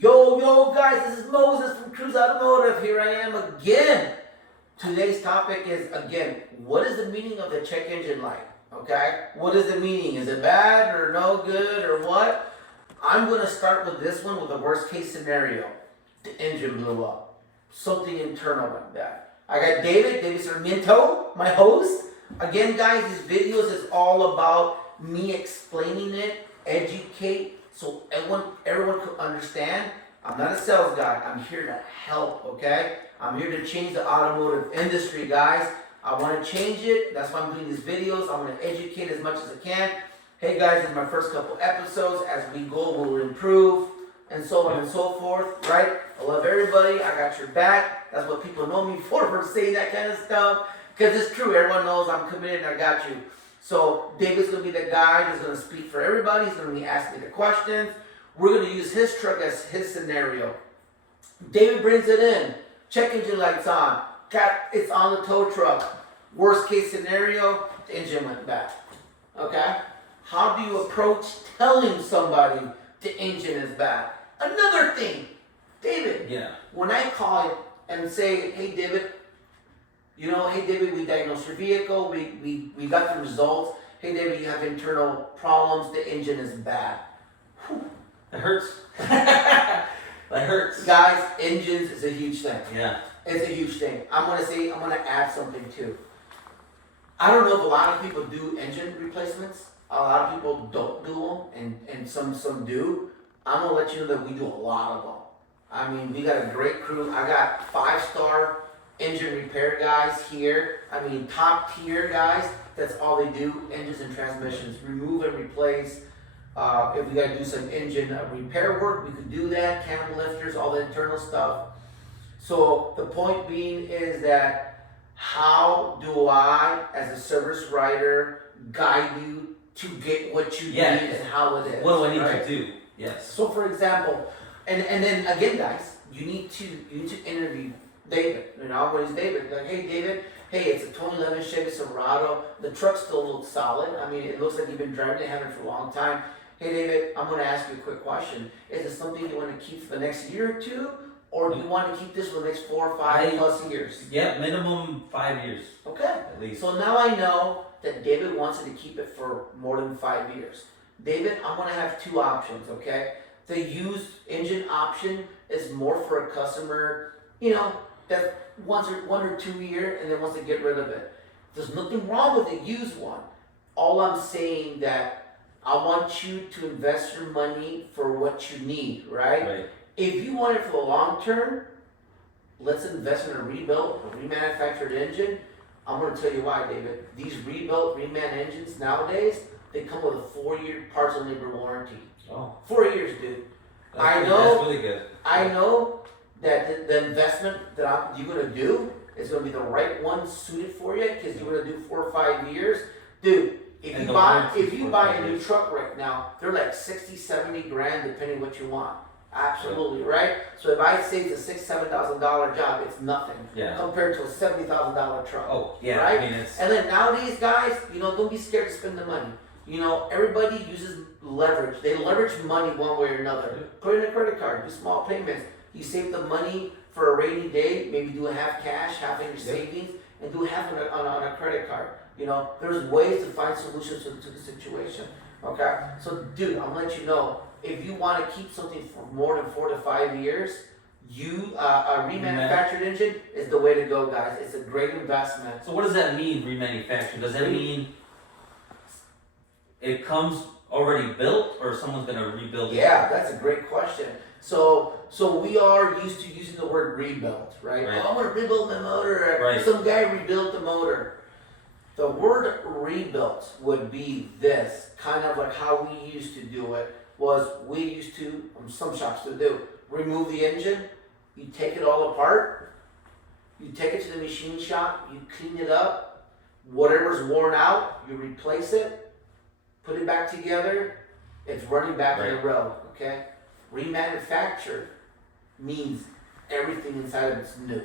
Yo, guys, this is Moses from Cruz Automotive. Here I am again. Today's topic is, again, what is the meaning of the check engine light? Okay? What is the meaning? Is it bad or no good or what? I'm going to start with this one with the worst case scenario. The engine blew up. Something internal like that. I got David Sarmiento, my host. Again, guys, this videos is all about me explaining it, educate, so everyone could understand. I'm not a sales guy. I'm here to help, okay? I'm here to change the automotive industry, guys. I want to change it. That's why I'm doing these videos. I want to educate as much as I can. Hey, guys, in my first couple episodes, as we go, we'll improve, and so on and so forth, right? I love everybody. I got your back. That's what people know me for saying that kind of stuff. Because it's true. Everyone knows I'm committed and I got you. So David's going to be the guy that's going to speak for everybody. He's going to be asking me the questions. We're going to use his truck as his scenario. David brings it in. Check engine lights on. It's on the tow truck. Worst case scenario, the engine went bad. Okay? How do you approach telling somebody the engine is bad? Another thing, David. Yeah. When I call and say, hey, David, we diagnosed your vehicle, we got the results. Hey, David, you have internal problems, the engine is bad. Whew. That hurts. That hurts. Guys, engines is a huge thing. Yeah. It's a huge thing. I'm gonna add something too. I don't know if a lot of people do engine replacements. A lot of people don't do them, and some do. I'm gonna let you know that we do a lot of them. I mean, we got a great crew. I got 5-star engine repair guys here. I mean, top tier guys. That's all they do. Engines and transmissions. Remove and replace. If we got to do some engine repair work, we could do that. Cam lifters, all the internal stuff. So the point being is that how do I, as a service writer, guide you to get what you need and how it is? What do I need to do? Yes. So for example, and then again, guys, you need to interview David. When he's David, like, hey, David, it's a 2011 Chevy Silverado. The truck still looks solid. I mean, it looks like you've been driving it, having it for a long time. Hey, David, I'm going to ask you a quick question. Is it something you want to keep for the next year or two? Or do you want to keep this for the next 4 or 5 plus years? Yeah, minimum 5 years. Okay. At least. So now I know that David wants to keep it for more than 5 years. David, I'm going to have 2 options, okay? The used engine option is more for a customer, that wants 1 or 2 year and then wants to get rid of it. There's nothing wrong with the used one. All I'm saying that I want you to invest your money for what you need, right? If you want it for the long term, let's invest in a rebuilt, a remanufactured engine. I'm going to tell you why, David. These rebuilt, reman engines nowadays, they come with a 4-year parts and labor warranty. Oh. 4 years, dude. That's really good. I know that the investment that you're going to do is going to be the right one suited for you because you're going to do 4 or 5 years. Dude, if you buy a new truck right now, they're like 60, 70 grand depending what you want. Absolutely, right? So if I say it's a $6,000, $7,000 job, it's nothing compared to a $70,000 truck. Oh, yeah. Right? I mean, it's... And then nowadays, guys, don't be scared to spend the money. Everybody uses leverage. They leverage money one way or another. Put in a credit card, do small payments. You save the money for a rainy day, maybe do a half cash, half in your savings, and do half on a credit card. There's ways to find solutions to the situation. Okay? So, dude, I'm gonna let you know, if you want to keep something for more than 4 to 5 years, a remanufactured engine is the way to go, guys. It's a great investment. So what does that mean, remanufactured? Does that mean it comes already built, or someone's going to rebuild it? Yeah, that's a great question. So we are used to using the word rebuilt, right? Oh, I want to rebuild my motor. Right. Some guy rebuilt the motor. The word rebuilt would be this, kind of like how we used to do it, was we used to, some shops to do, remove the engine, you take it all apart, you take it to the machine shop, you clean it up, whatever's worn out, you replace it, put it back together, it's running back on the road, okay? Remanufactured means everything inside of it's new.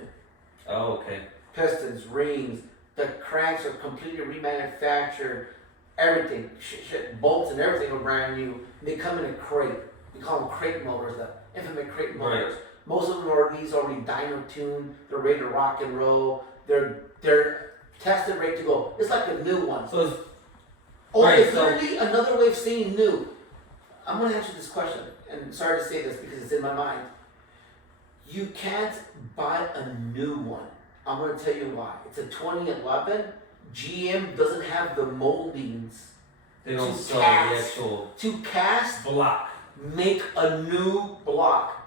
Oh, okay. Pistons, rings, the cranks are completely remanufactured. Everything, bolts and everything are brand new. They come in a crate. we call them crate motors, the infamous crate Right. motors. Most of them are these already dyno tuned. They're ready to rock and roll. They're tested, ready to go. It's like a new one. So it's, Oh, right, it's so- literally another way of saying new. I'm gonna answer this question, and sorry to say this because it's in my mind. You can't buy a new one. I'm gonna tell you why. It's a 2011. GM doesn't have the moldings they don't To sell the cast. actual to cast, block. make a new block.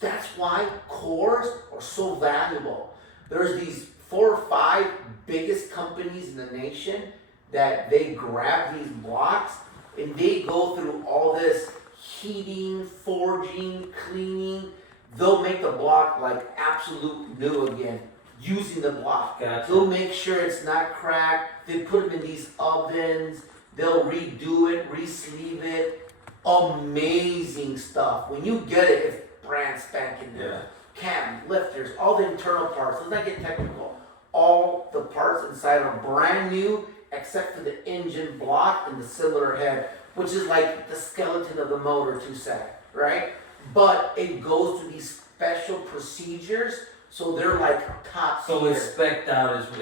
That's why cores are so valuable. There's these 4 or 5 biggest companies in the nation that they grab these blocks and they go through all this heating, forging, cleaning. They'll make the block like absolute new again using the block. Gotcha. They'll make sure it's not cracked. They put them in these ovens. They'll redo it, re-sleeve it. Amazing stuff. When you get it, it's brand spanking new. Yeah. Cam, lifters, all the internal parts. Let's not get technical. All the parts inside are brand new, except for the engine block and the cylinder head, which is like the skeleton of the motor, to say, right? But it goes through these special procedures, so they're like top So tier. it's spec'd out. I mean,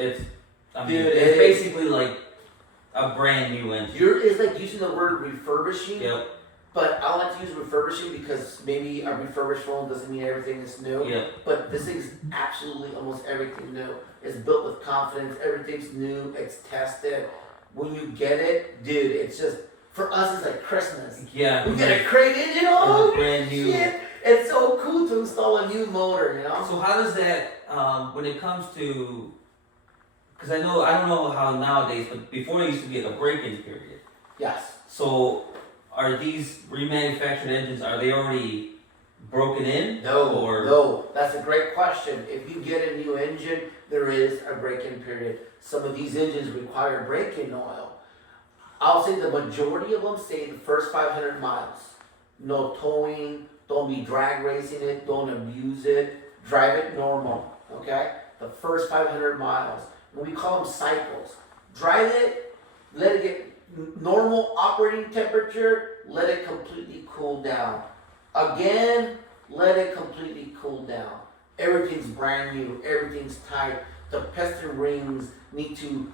Dude, it's it is. basically like a brand new engine. It's like using the word refurbishing. Yep. But I like to use refurbishing because maybe a refurbished phone doesn't mean everything is new. Yep. But this thing's absolutely almost everything new. It's built with confidence. Everything's new. It's tested. When you get it, dude, it's just, for us, it's like Christmas. Yeah. We get a crate engine. It's Oh, a brand new. shit. It's so cool to install a new motor, you know? So how does that, when it comes to, because I don't know how nowadays, but before it used to be like a break-in period. Yes. So are these remanufactured engines, are they already broken in? No, Or- no, that's a great question. If you get a new engine, there is a break-in period. Some of these engines require break-in oil. I'll say the majority of them say the first 500 miles. No towing, don't be drag racing it, don't abuse it, drive it normal, okay? The first 500 miles. We call them cycles. Drive it, let it get normal operating temperature, let it completely cool down. Again, let it completely cool down. Everything's brand new, everything's tight. The piston rings need to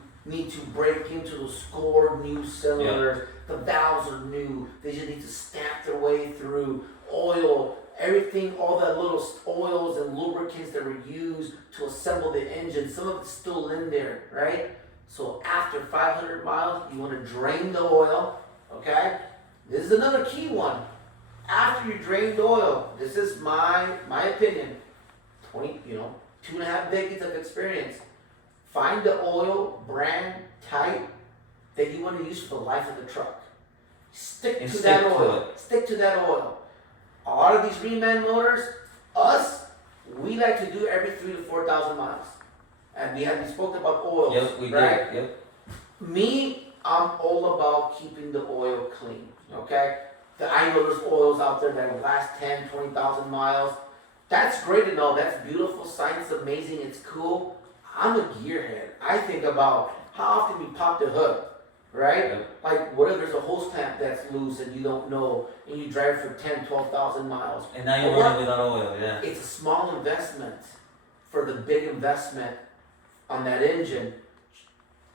break into the scored new cylinders. The valves are new. They just need to stamp their way through. Oil, everything, all the little oils and lubricants that were used to assemble the engine, some of it's still in there, right? So after 500 miles, you want to drain the oil, okay? This is another key one. After you drain the oil, this is my opinion, 2.5 decades of experience. Find the oil brand type that you want to use for the life of the truck. Stick And to stick that to oil. it. Stick to that oil. A lot of these reman motors, we like to do every 3,000 to 4,000 miles. And we spoke about oils, Yep, we right? did. Yep. Me, I'm all about keeping the oil clean, okay? I know there's oils out there that will last 10, 20,000 miles. That's great and all. That's beautiful. Science is amazing. It's cool. I'm a gearhead. I think about how often we pop the hood, right? Yep. Like, what if there's a hose clamp that's loose and you don't know, and you drive for 10, 12,000 miles? And now you're But running without oil, yeah. It's a small investment for the big investment on that engine.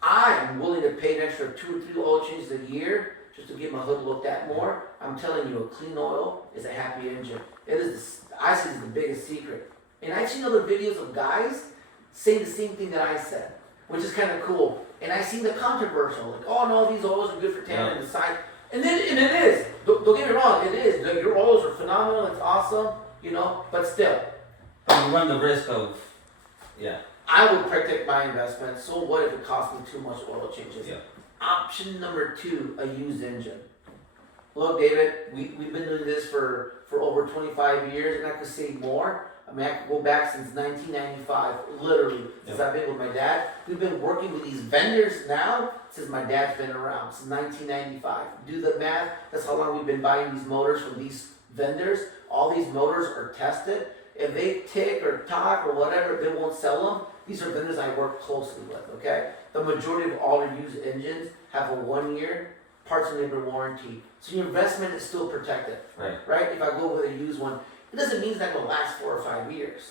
I'm willing to pay an extra 2 or 3 oil changes a year just to get my hood looked at more. I'm telling you, a clean oil is a happy engine. It is, I see, it's the biggest secret. And I've seen other videos of guys saying the same thing that I said, which is kind of cool. And I've seen the controversial, like, oh no, these oils are good for tanning and the side. And it is. Don't get me wrong, it is. Your oils are phenomenal. It's awesome, but still. You run the risk of, yeah. I would protect my investment. So what if it costs me too much oil changes? Yeah. Option number 2, a used engine. Look, David, we've been doing this for over 25 years, and I could say more. I mean, I could go back since 1995, literally, since I've been with my dad. We've been working with these vendors now since my dad's been around, since 1995. Do the math, that's how long we've been buying these motors from these vendors. All these motors are tested. If they tick or talk or whatever, they won't sell them. These are vendors I work closely with, okay? The majority of all the used engines have a 1-year parts and labor warranty. So your investment is still protected, right? If I go with a used one, it doesn't mean it's not going to last 4 or 5 years.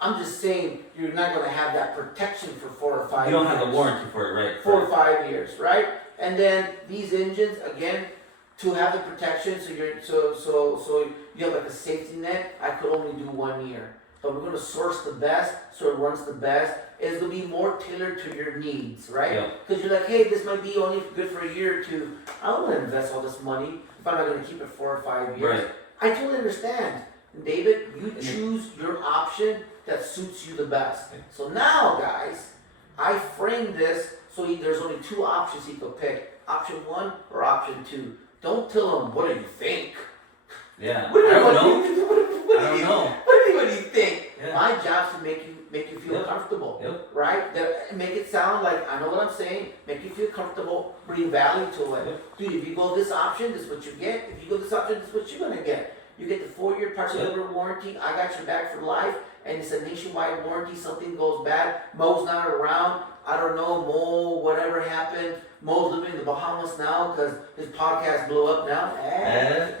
I'm just saying you're not going to have that protection for 4 or 5 years. You don't have the warranty for it, right? 4 or 5 years, right? And then these engines, again, to have the protection, so you have like a safety net. I could only do 1 year, but we're going to source the best, so it runs the best. It's going to be more tailored to your needs, right? Because you're like, hey, this might be only good for a year or two. I don't want to invest all this money if I'm not going to keep it 4 or 5 years. Right. I totally understand. And David, you choose your option that suits you the best. So now, guys, I framed this so there's only 2 options he could pick. Option 1 or option 2. Don't tell him, what do you think? Yeah, What do you, I don't know. What do you think? Yeah. My job is to make you feel comfortable, right? Make it sound like I know what I'm saying. Make you feel comfortable. Bring value to it. Dude, if you go this option, this is what you get. If you go this option, this is what you're gonna get. You get the 4-year parts and labor warranty. I got your back for life, and it's a nationwide warranty. Something goes bad, Mo's not around. I don't know, Mo, whatever happened. Mo's living in the Bahamas now because his podcast blew up now.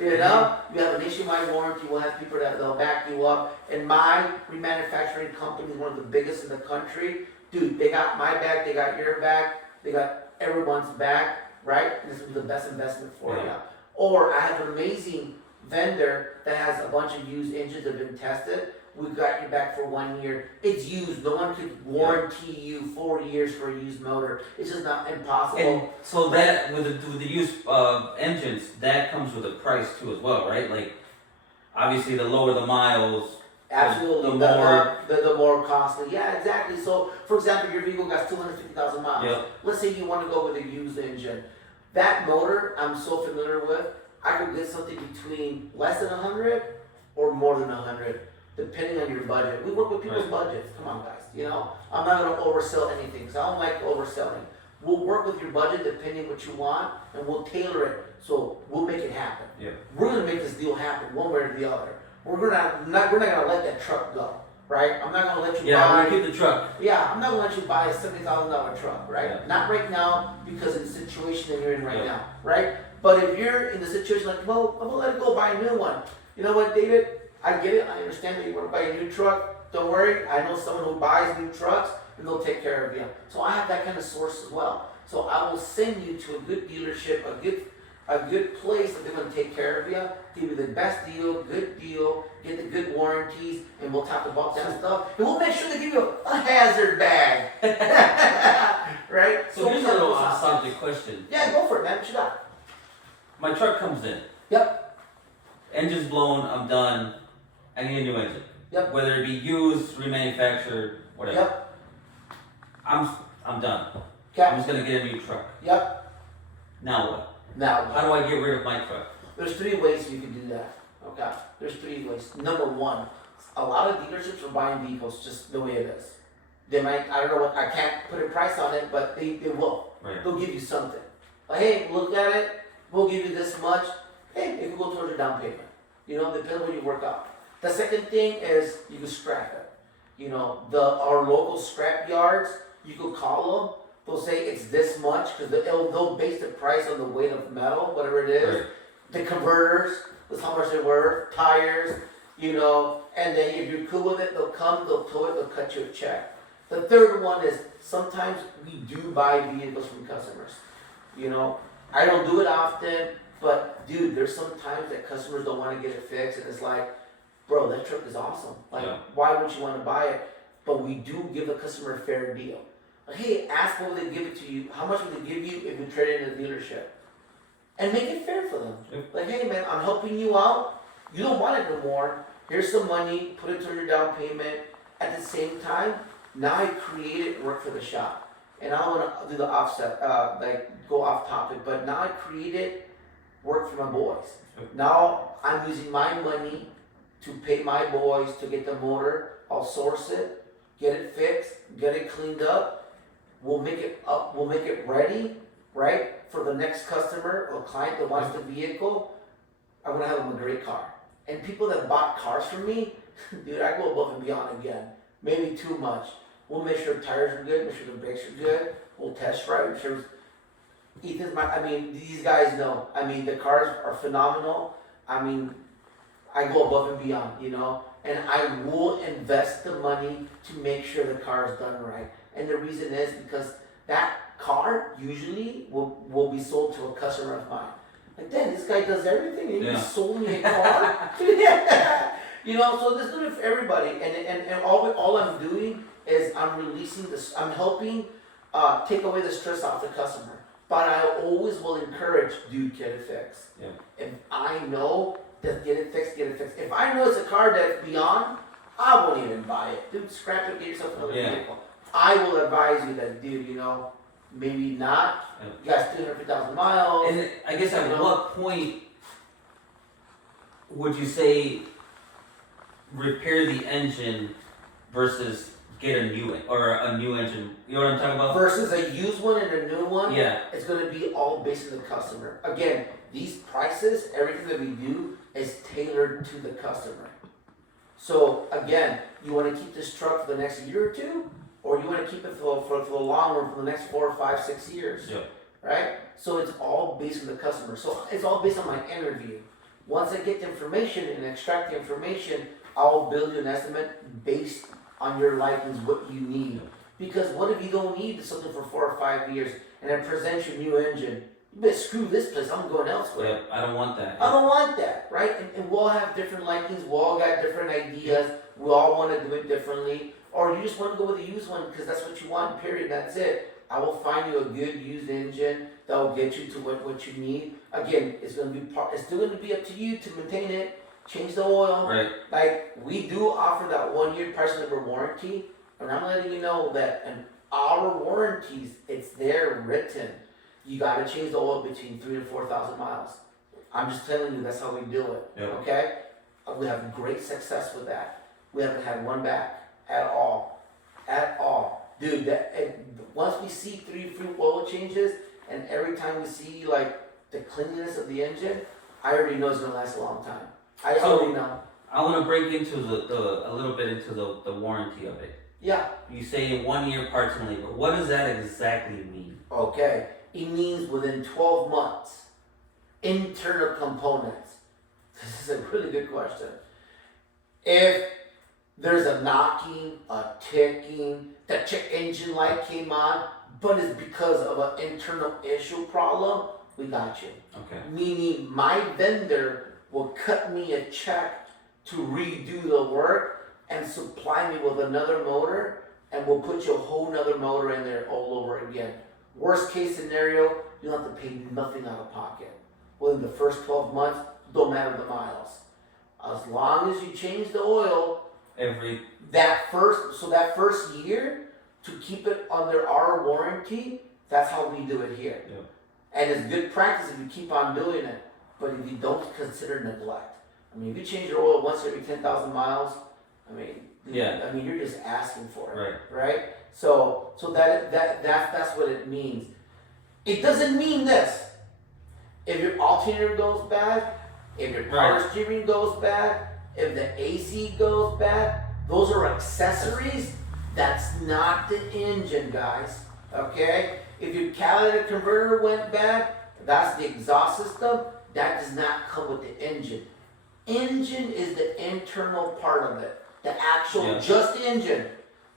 You know, you have a nationwide warranty. We'll have people that'll back you up. And my remanufacturing company is one of the biggest in the country. Dude, they got my back, they got your back, they got everyone's back, right? And this will be the best investment for you. Or I have an amazing vendor that has a bunch of used engines that have been tested. We got you back for 1 year. It's used. No one could warranty you 4 years for a used motor. It's just not impossible. And so that with the used engines, that comes with a price too as well, right? Like obviously the lower the miles, absolutely, the more costly. Yeah, exactly. So for example, your vehicle got 250,000 miles. Let's say you want to go with a used engine. That motor I'm so familiar with. I could get something between less than 100 or more than 100. Depending on your budget. We work with people's budgets. Come on, guys. You know, I'm not going to oversell anything, so I don't like overselling. We'll work with your budget depending what you want, and we'll tailor it. So we'll make it happen. We're going to make this deal happen one way or the other. We're not going to let that truck go, right? I'm not going to let you buy. Yeah, we keep the truck. Yeah, I'm not going to let you buy a $70,000 truck, right? Not right now because of the situation that you're in right now, right? But if you're in the situation like, well, I'm going to let it go, buy a new one. You know what, David? I get it. I understand that you want to buy a new truck. Don't worry. I know someone who buys new trucks and they'll take care of you. So I have that kind of source as well. So I will send you to a good dealership, a good place that they're going to take care of you, give you the best deal, good deal, get the good warranties, and we'll talk about that stuff. And we'll make sure to give you a hazard bag. Right? So here's a little off-subject question. Yeah, go for it, man. What you got? My truck comes in. Yep. Engine's blown. I'm done. I need a new engine. Yep. Whether it be used, remanufactured, whatever. Yep. I'm done. Okay. I'm just gonna get a new truck. Yep. Now what? Now How do I get rid of my truck? There's 3 ways you can do that. Okay. There's 3 ways. Number 1, a lot of dealerships are buying vehicles just the way it is. They might, I don't know what, I can't put a price on it, but they will. Right. They'll give you something. Like, hey, look at it. We'll give you this much. Hey, it can go towards your down payment. You know, depending on what you work out. The second thing is you can scrap it. You know, our local scrap yards, you could call them. They'll say it's this much because they'll base the price on the weight of metal, whatever it is. Right. The converters, that's how much they're worth. Tires, you know. And then if you're cool with it, they'll come, they'll tow it, they'll cut you a check. The third one is sometimes we do buy vehicles from customers. You know, I don't do it often, but dude, there's some times that customers don't want to get it fixed, and it's like, bro, that truck is awesome. Like, why would you want to buy it? But we do give the customer a fair deal. Like, hey, ask what would they give it to you. How much would they give you if you trade it in the dealership? And make it fair for them. Like, hey, man, I'm helping you out. You don't want it no more. Here's some money. Put it toward your down payment. At the same time, now I created work for the shop. And I don't want to do the offset, like go off topic, but now I created work for my boys. Now I'm using my money to pay my boys to get the motor. I'll source it, get it fixed, get it cleaned up. We'll make it up. We'll make it ready, right, for the next customer or client that wants the vehicle. I'm gonna have them a great car. And people that bought cars from me, dude, I go above and beyond again. Maybe too much. We'll make sure the tires are good, make sure the brakes are good. We'll test drive, make sure These guys know. I mean, the cars are phenomenal. I mean, I go above and beyond, and I will invest the money to make sure the car is done right. And the reason is because that car usually will be sold to a customer of mine. Like, then this guy does everything and he sold me a car. So this is good for everybody. And all I'm doing is I'm releasing this, I'm helping take away the stress off the customer. But I always will encourage, dude, get it fixed. Yeah. If I know that get it fixed. If I know it's a car that's beyond, I won't even buy it. Dude, scrap it, get yourself another vehicle. I will advise you that, dude, maybe not. You got 250,000 miles. And I guess at what point would you say repair the engine versus get a new engine? You know what I'm talking about? Versus a used one and a new one? Yeah. It's going to be all based on the customer. Again, these prices, everything that we do is tailored to the customer. So again, you want to keep this truck for the next year or two, or you want to keep it for the long run for the next 4 or 5, 6 years. Yeah. Right? So it's all based on the customer. So it's all based on my interview. Once I get the information and extract the information, I'll build you an estimate based on your likings, what you need. Because what if you don't need something for 4 or 5 years and I present you a new engine? You better screw this place, I'm going elsewhere. Yeah, I don't want that. I don't want that, right? And we'll have different likings, we all got different ideas, we all want to do it differently. Or you just want to go with a used one because that's what you want, period, that's it. I will find you a good used engine that will get you to what you need. Again, it's still going to be up to you to maintain it, change the oil. Right. Like, we do offer that 1-year price labor warranty, and I'm letting you know that in our warranties, it's there written. You got to change the oil between 3,000 and 4,000 miles. I'm just telling you that's how we do it. Yep. Okay? We have great success with that. We haven't had one back at all. At all. Dude, once we see 3 free oil changes, and every time we see like the cleanliness of the engine, I already know it's gonna last a long time. I already know. I want to break into a little bit into the warranty of it. Yeah. You say 1 year parts and labor. What does that exactly mean? Okay. It means within 12 months, internal components. This is a really good question. If there's a knocking, a ticking, the check engine light came on, but it's because of an internal issue problem, we got you. Okay. Meaning my vendor will cut me a check to redo the work and supply me with another motor, and we'll put you a whole nother motor in there all over again. Worst case scenario, you'll have to pay nothing out of pocket. Within the first 12 months, don't matter the miles. As long as you change the oil, that first year, to keep it under our warranty, that's how we do it here. Yeah. And it's good practice if you keep on doing it, but if you don't, consider neglect. I mean, if you change your oil once every 10,000 miles, you're just asking for it, right? So that's what it means. It doesn't mean this. If your alternator goes bad, if your power steering goes bad, if the AC goes bad, those are accessories. That's not the engine, guys. Okay? If your catalytic converter went bad, that's the exhaust system. That does not come with the engine. Engine is the internal part of it. The actual, just engine.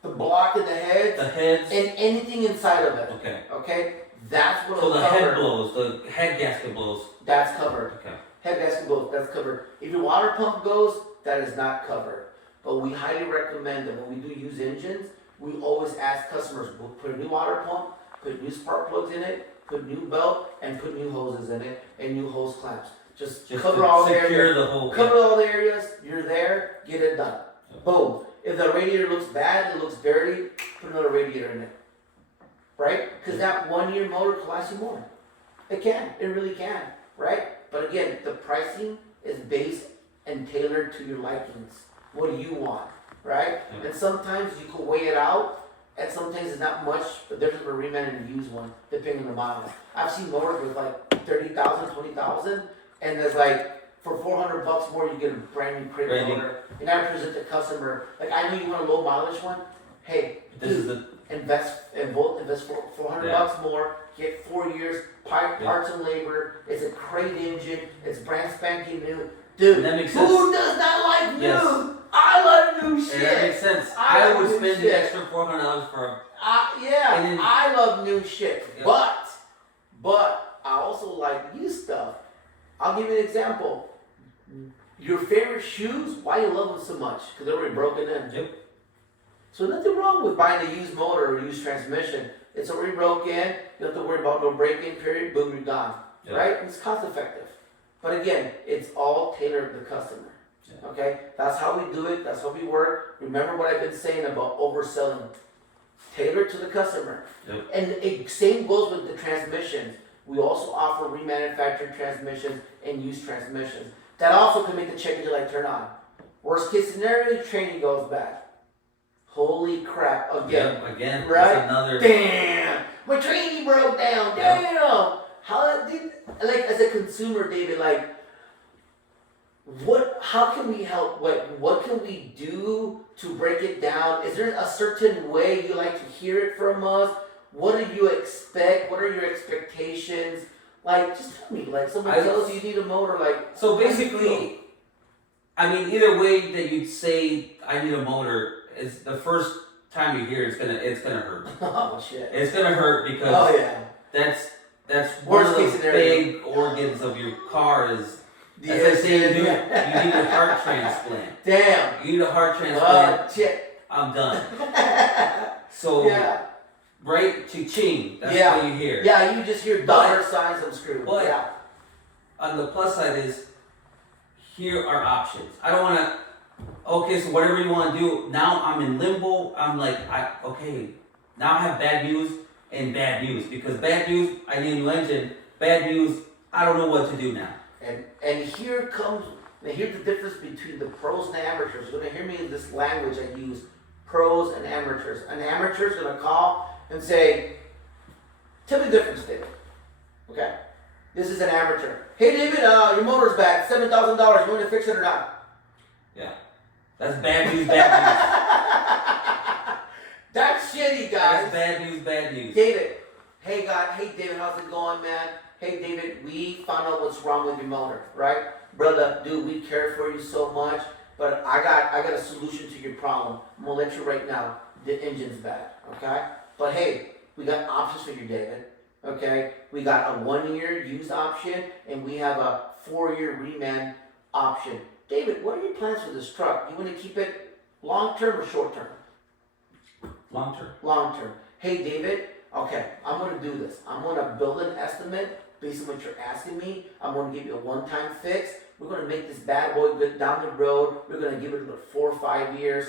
The block and the heads, and anything inside of it. Okay. Okay? That's what So the covered. head blows, the head gasket blows. That's covered. Okay. Head gasket blows, that's covered. If your water pump goes, that is not covered. But we highly recommend that when we do use engines, we always ask customers, we'll put a new water pump, put new spark plugs in it, put new belt, and put new hoses in it, and new hose clamps. Just cover all the areas. Cover all the areas, you're there, get it done. Boom. If the radiator looks bad, it looks dirty, put another radiator in it. Right? Because that 1 year motor can last you more. It can. It really can. Right? But again, the pricing is based and tailored to your likings. What do you want? Right? And sometimes you can weigh it out, and sometimes it's not much the difference between a reman and a used one, depending on the miles. I've seen motors with like 30,000, 20,000, and there's like, for $400 more, you get a brand new crate motor. And I present the customer, like, I know you want a low mileage one. Hey, invest for $400 more. get 4 years, parts and labor, it's a great engine, it's brand spanking new. Dude, That makes who sense. does not like new? Yes. I love new shit. And that makes sense. I I love would new spend shit. the extra $400 for a. Yeah, And then- I love new shit, Yeah. but I also like used stuff. I'll give you an example. Your favorite shoes, why you love them so much? Because they're already broken in. Yep. So nothing wrong with buying a used motor or used transmission. It's already broken. You don't have to worry about no break-in period. Boom, you're done. Yeah. Right? It's cost effective. But again, it's all tailored to the customer. Yeah. Okay? That's how we do it. That's how we work. Remember what I've been saying about overselling. Tailored to the customer. Yep. And the same goes with the transmissions. We also offer remanufactured transmissions and used transmissions. That also can make the check engine light turn on. Worst case scenario, training goes bad. Holy crap, again. Yep, again. Right? That's another. Damn! My training broke down, damn! How did, like, as a consumer, David, like, how can we help? What can we do to break it down? Is there a certain way you like to hear it from us? What do you expect? What are your expectations? Like, just tell me, like, someone tells you need a motor, like. So basically, I mean, either way that you'd say I need a motor, is the first time you hear it, it's gonna hurt. Oh shit. It's gonna hurt because Oh yeah. that's Worst one of case the scenario. big organs of your car is. The As I say, you engine. need a heart transplant. Damn. You need a heart transplant. Oh shit. I'm done. So Yeah. right, cha-ching. That's Yeah. what you hear. Yeah, you just hear dollar signs on screws. But- Yeah. On the plus side is, here are options. I don't want to. Okay, so whatever you want to do. Now I'm in limbo. I'm like, okay. Now I have bad news and bad news because bad news, I need a new engine. Bad news, I don't know what to do now. And here comes, now here's the difference between the pros and the amateurs. You're gonna hear me in this language I use, pros and amateurs. An amateur's gonna call and say, tell me the difference, David. Okay? This is an amateur. Hey David, your motor's bad, $7,000, you want to fix it or not? Yeah. That's bad news, bad news. That's shitty, guys. That's bad news, bad news. David, hey David, how's it going, man? Hey David, we found out what's wrong with your motor, right? Brother, dude, we care for you so much, but I got a solution to your problem. I'm gonna let you right now. The engine's bad, okay? But hey, we got options for you, David. Okay? We got a 1-year used option and we have a 4-year reman option. David, what are your plans for this truck? You wanna keep it long term or short term? Long term. Long term. Hey David, okay, I'm gonna do this. I'm gonna build an estimate based on what you're asking me. I'm gonna give you a one-time fix. We're gonna make this bad boy good down the road. We're gonna give it about 4 or 5 years.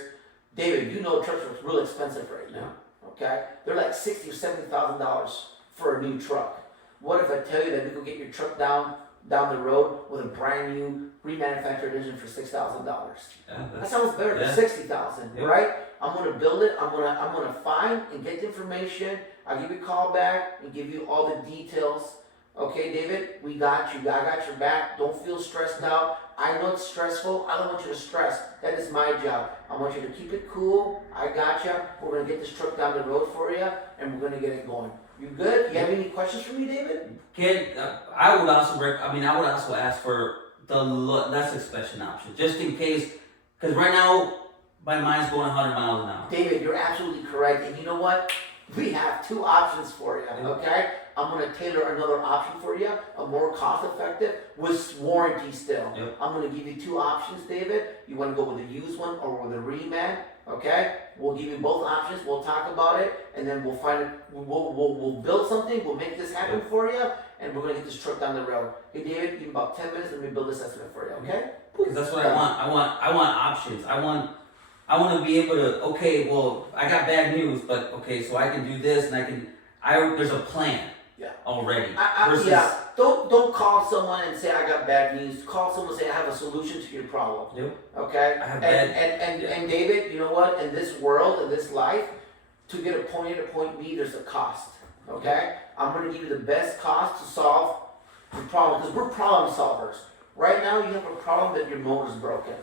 David, you know trucks are real expensive right now. Okay? They're like $60,000 or $70,000 for a new truck. What if I tell you that we could get your truck down the road with a brand new remanufactured engine for $6,000? Yeah, That sounds better than yeah. 60,000, Yeah. right? I'm gonna build it. I'm gonna find and get the information. I'll give you a call back and give you all the details. Okay, David, we got you. I got your back. Don't feel stressed out. I know it's stressful. I don't want you to stress. That is my job. I want you to keep it cool. I got you. We're gonna get this truck down the road for you, and we're gonna get it going. You good? You have any questions for me, David? I would also ask for the less expensive option, just in case, because right now my mind's going 100 miles an hour. David, you're absolutely correct. And you know what? We have 2 options for you, okay? I'm gonna tailor another option for you, a more cost effective, with warranty still. Yep. I'm gonna give you 2 options, David. You wanna go with a used one or with a reman, okay? We'll give you both options, we'll talk about it, and then we'll build something, we'll make this happen for you, and we're gonna get this truck down the road. Hey David, give me about 10 minutes, let me build this estimate for you, okay? Because that's what I want. I want options. I want to be able to. Okay, well, I got bad news, but okay, so I can do this, and there's a plan. Yeah. Already. Versus, yeah. Don't call someone and say I got bad news. Call someone and say I have a solution to your problem. Yep. Okay? I have and David, you know what? In this world, in this life, to get a point A to point B, there's a cost. Okay? I'm gonna give you the best cost to solve your problem because we're problem solvers. Right now you have a problem that your motor's broken.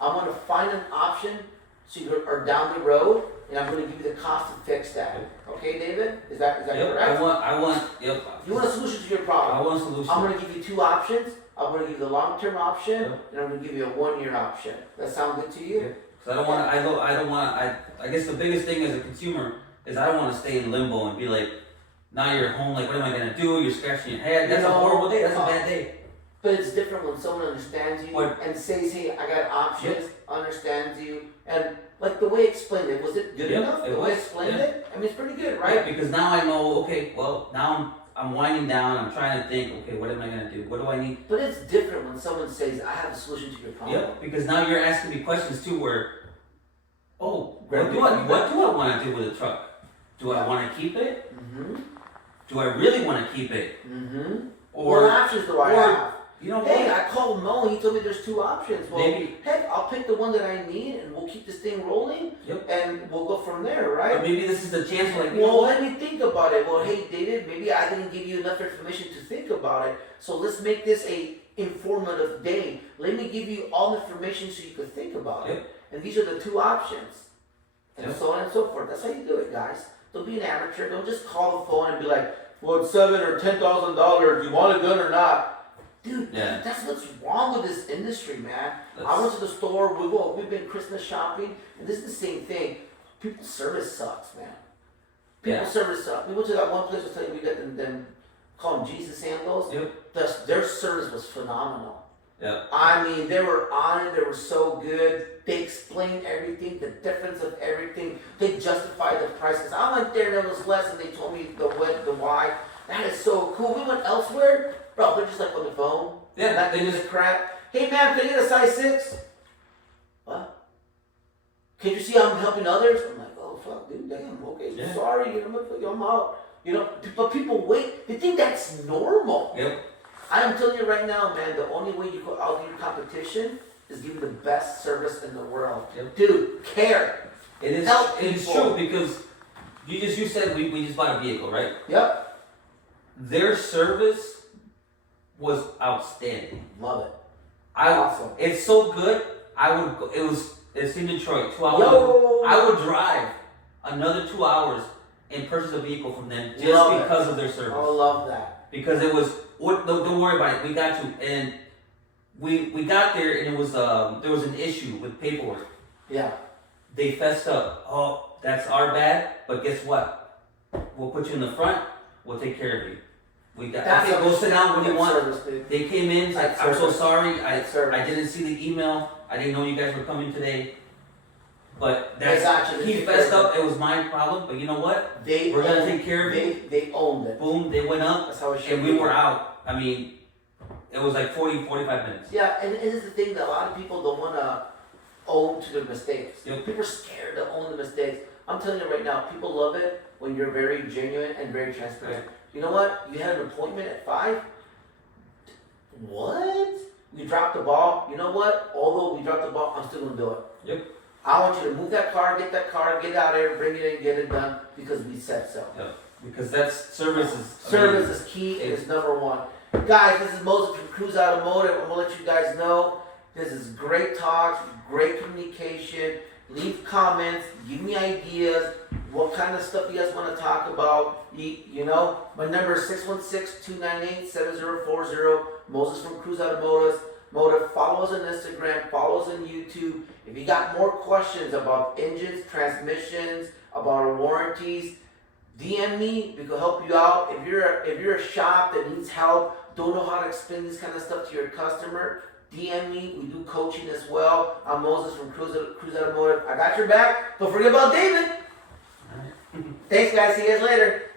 I'm gonna find an option so you are down the road, and I'm going to give you the cost to fix that. Okay, David? Is that Yep, correct? yep. You want a solution to your I problem. want a solution. I'm going to give you two options. I'm going to give you the long-term option, Yep. and I'm going to give you a 1-year option. That sound good to you? Yep. Cause I don't want I guess the biggest thing as a consumer is I don't want to stay in limbo and be like, now you're home, like, what am I gonna do? You're scratching your head. That's a horrible day. That's a bad day. But it's different when someone understands you What? and says, hey, I got options, understands you, and like the way I explained it, was it good Yep, enough? it The way I was, explained yeah. it? I mean, it's pretty good, Right? right? Because now I know, okay, well, now I'm winding down, I'm trying to think, okay, what am I gonna do? What do I need? But it's different when someone says, I have a solution to your problem. Yep, because now you're asking me questions too where, oh, Right. what do I wanna do with the truck? Do I wanna keep it? Mm-hmm. Do I really wanna keep it? Mm-hmm. Or, what options do I have? you know Hey, what? I called Mo and he told me there's two options. Well, Maybe. heck, I'll pick the one that I need and we'll keep this thing rolling. Yep. And we'll go from there, Or right? maybe this is the chance like, you know Well, what? let me think about it. Well, hey, David, maybe I didn't give you enough information to think about it. So let's make this a informative day. Let me give you all the information so you could think about it. And these are the two options. And Yep. so on and so forth. That's how you do it, guys. Don't be an amateur. Don't just call the phone and be like, well, it's $7,000 or $10,000. Do you want a gun or not? Dude, Yeah. that's what's wrong with this industry, man. I That's- went to the store, we've been Christmas shopping, and this is the same thing. People's service sucks, man. People's Yeah. service sucks. We went to that one place I was telling you, we got them call them Jesus sandals. Yep. Their service was phenomenal. Yeah. I mean, they were on it, they were so good. They explained everything, the difference of everything. They justified the prices. I went there and it was less, and they told me the what, the why. That is so cool. We went elsewhere, bro, they're just like on the phone. Yeah, That they thing just- is crap. Hey man, can you get a size 6? What? Can you see I'm helping others? I'm like, oh fuck, dude, damn, okay, Yeah. sorry, you know, I'm out. You know, but people wait, they think that's normal. Yep. I am telling you right now, man, the only way you could outdo your competition is giving the best service in the world. Yep. Dude, care. It is. Help It is people. true because you said we just bought a vehicle, right? Yep. Their service was outstanding. Love it. I Awesome. It's so good. I would. It's in Detroit. 2 hours. Yo. I would drive another 2 hours and purchase a vehicle from them just Love it. because of their service. I love that. Because it was. Don't worry about it. We got you. And we got there and it was there was an issue with paperwork. Yeah. They fessed up. Oh, that's our bad. But guess what? We'll put you in the front. We'll take care of you. We got. That's Okay, go sit down. What do you Good want? service, dude. They came in. Like, That's I'm so service. sorry. That's service. I didn't see the email. I didn't know you guys were coming today. But that's. They got you. He fessed up. It was my problem. But you know what? They We're gonna owned- take care of you. They owned it. Boom. They went up, That's how it should and be. we were out. I mean, it was like 45 minutes. Yeah, and it is the thing that a lot of people don't want to own to their mistakes. Yep. People are scared to own the mistakes. I'm telling you right now, people love it when you're very genuine and very transparent. You know what? You had an appointment at 5? What? We dropped the ball. You know what? Although we dropped the ball, I'm still going to do it. Yep. I want you to move that car, get it out of there, bring it in, get it done, because we said so. Because that's service is. Service is key, it is number one. Guys, this is Moses from Cruz Automotive. I'm gonna let you guys know this is great talks, great communication. Leave comments, give me ideas, what kind of stuff you guys want to talk about. You know, my number is 616-298-7040. Moses from Cruz Automotive. Follow us on Instagram, follow us on YouTube. If you got more questions about engines, transmissions, about our warranties, DM me. We can help you out. If you're a shop that needs help, don't know how to explain this kind of stuff to your customer, DM me. We do coaching as well. I'm Moses from Cruz Automotive. I got your back. Don't forget about David. Thanks, guys. See you guys later.